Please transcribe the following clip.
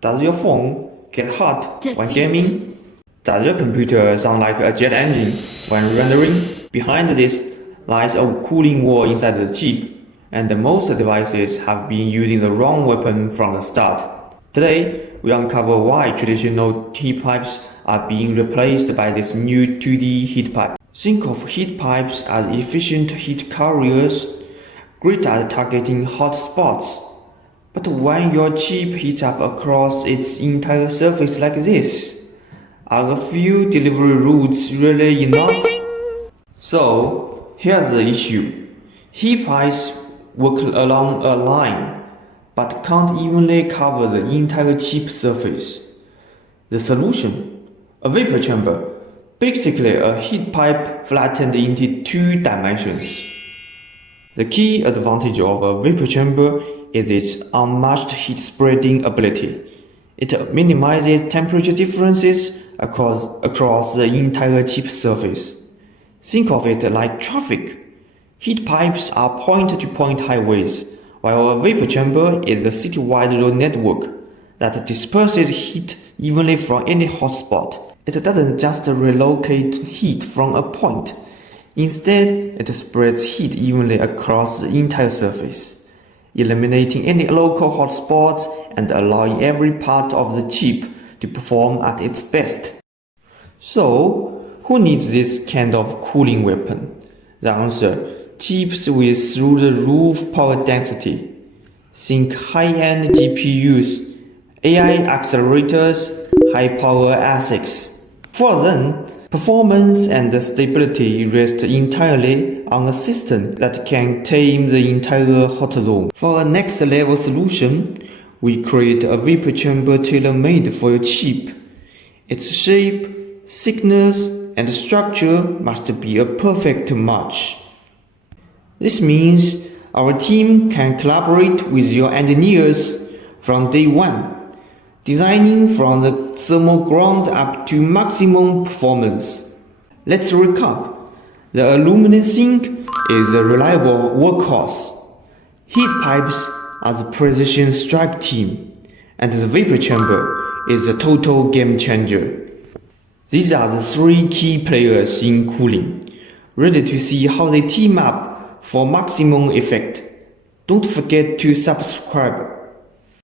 Does your phone get hot when gaming? Does your computer sound like a jet engine when rendering? Behind this lies a cooling wall inside the chip, and most devices have been using the wrong weapon from the start. Today, we uncover why traditional heat pipes are being replaced by this new 2D heat pipe. Think of heat pipes as efficient heat carriers, great at targeting hot spots. But when your chip heats up across its entire surface like this, are a few delivery routes really enough? So, here's the issue. Heat pipes work along a line, but can't evenly cover the entire chip surface. The solution? A vapor chamber, basically a heat pipe flattened into two dimensions. The key advantage of a vapor chamber is its unmatched heat spreading ability. It minimizes temperature differences across the entire chip surface. Think of it like traffic. Heat pipes are point-to-point highways, while a vapor chamber is a city-wide road network that disperses heat evenly from any hot spot. It doesn't just relocate heat from a point. Instead, it spreads heat evenly across the entire surface, eliminating any local hotspots and allowing every part of the chip to perform at its best. So, who needs this kind of cooling weapon? The answer: chips with through-the-roof power density. Think high-end GPUs, AI accelerators, high-power ASICs. For them, performance and stability rest entirely on a system that can tame the entire hot zone. For a next-level solution, we create a vapor chamber tailor-made for your chip. Its shape, thickness, and structure must be a perfect match. This means our team can collaborate with your engineers from day one, designing from the thermal ground up to maximum performance. Let's recap. The aluminum sink is a reliable workhorse. Heat pipes are the precision strike team, and the vapor chamber is a total game changer. These are the three key players in cooling. Ready to see how they team up for maximum effect? Don't forget to subscribe.